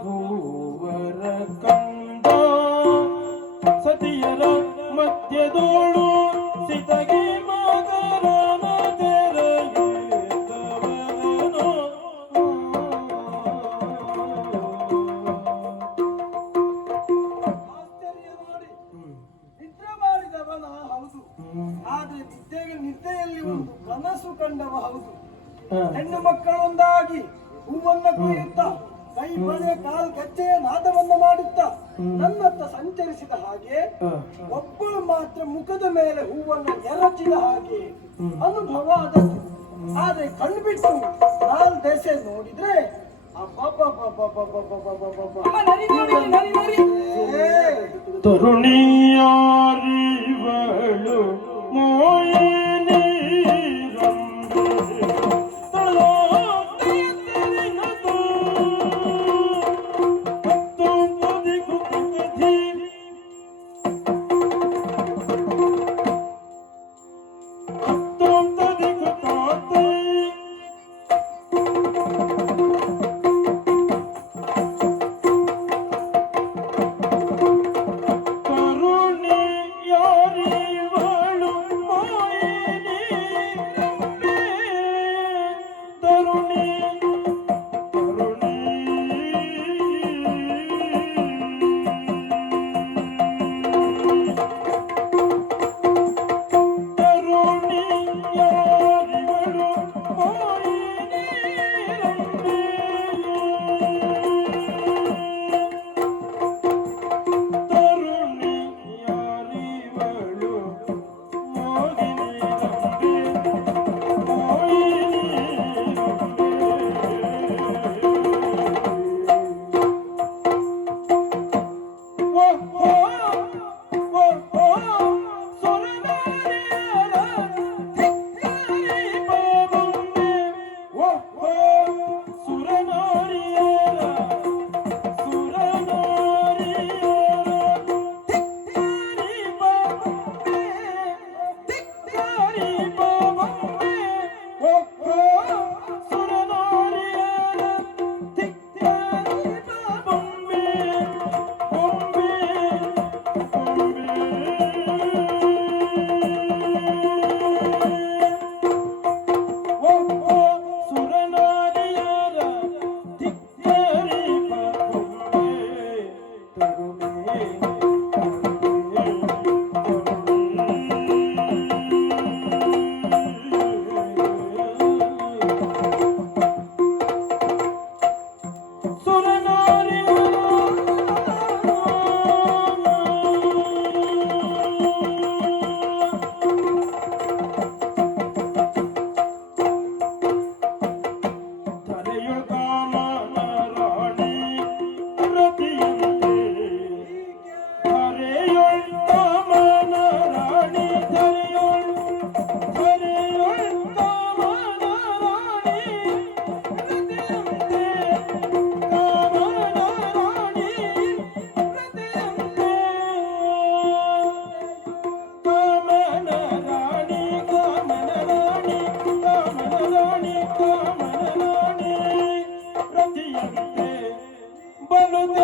ಭೂವರ ಕಂಡ ಸತಿಯರ ಮಧ್ಯದೋಳು ಸಿತಗೆ ಮಗರನ ತೆರೆಯುತ್ತವರನು. ಆಶ್ಚರ್ಯ ನೋಡಿ ನಿದ್ರೆ ಮಾಡಿದವನ ಹೌದು ಆದ್ರೆ ನಿದ್ದೆಗೆ ನಿದ್ದೆಯಲ್ಲಿ ಒಂದು ಕನಸು ಕಂಡವ ಹೌದು. ಹೆಣ್ಣು ಮಕ್ಕಳೊಂದಾಗಿ ಹೂವನ್ನ ಕೊಯ್ಯುತ್ತಾ ಕೈ ಮನೆ ಕಾಲು ಕಚ್ಚೆ ನಾದವನ್ನು ಮಾಡುತ್ತಾ ನನ್ನತ್ತ ಸಂಚರಿಸಿದ ಹಾಗೆ ಒಬ್ಬಳು ಮಾತ್ರ ಮುಖದ ಮೇಲೆ ಹೂವನ್ನು ಎರಚಿದ ಹಾಗೆ ಅನುಭವ ಅದಕ್ಕೆ ಆದ್ರೆ ಕಣ್ಬಿಟ್ಟು ನಾಲ್ ದೆಸೆ ನೋಡಿದ್ರೆ ತರುಣಿಯಾರಿವಳು ಮೋಯೇ নদী